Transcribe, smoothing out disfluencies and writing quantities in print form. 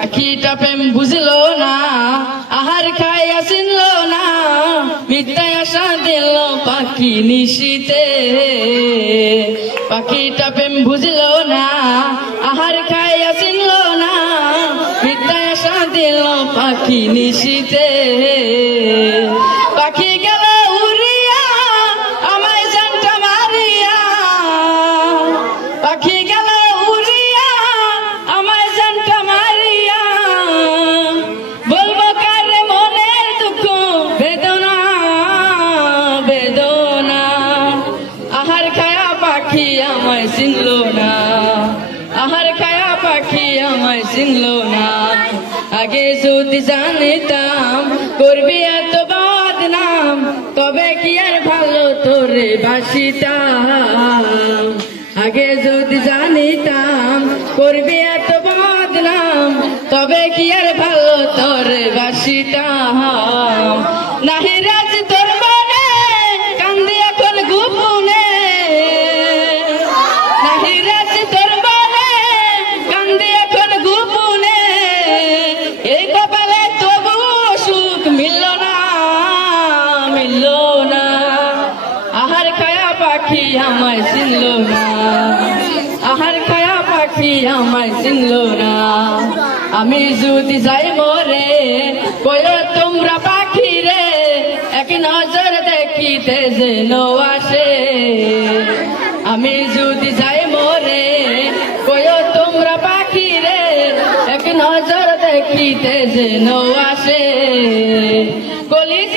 পাখিটা প্রেম বুঝলো না, আহার খাইয়া চিনলো না, মিথ্যায় আশা দিল পাখি নিশীতে। পাখিটা প্রেম বুঝলো না, আহার খাইয়া চিনলো না, মিথ্যায় আশা দিল পাখি নিশীতে। পাখি গেল উড়িয়া আমায় জানটা মারিয়া, পাখি গেল উড়িয়া আমায় জানটা মারিয়া, বলবো কারে মনের দুঃখ বেদনা বেদনা। আহার খায়া পাখি আমায় চিনলো না, আহার খায়া পাখি আমায় চিনলো না। আগে যদি জানিতাম করবি এত বদনাম, তবে কি আর ভালো তোরে বাসিতাম। আগে যদি জানিতাম করবি এত বদনাম, তবে কি আর ভালো তোরে বাসিতাম। নাহি রাজ তোর মনে কান্দি এখন গোপনে, নাহি রাজ তোর মনে কান্দি এখন গোপনে। এই কপালে তবু সুখ মিলল না মিলল না। আহার খায়া পাখি আমায় চিনল না, আহার খায়া পাখি আমায় চিনল না। আমি যদি যাই মরে কইও তোমরা পাখি রে, এক নজর দেখিতে যেন আসে। আমি যদি যাই মরে কইও তোমরা পাখি রে, এক নজর দেখিতে যেন আসে। কলিজ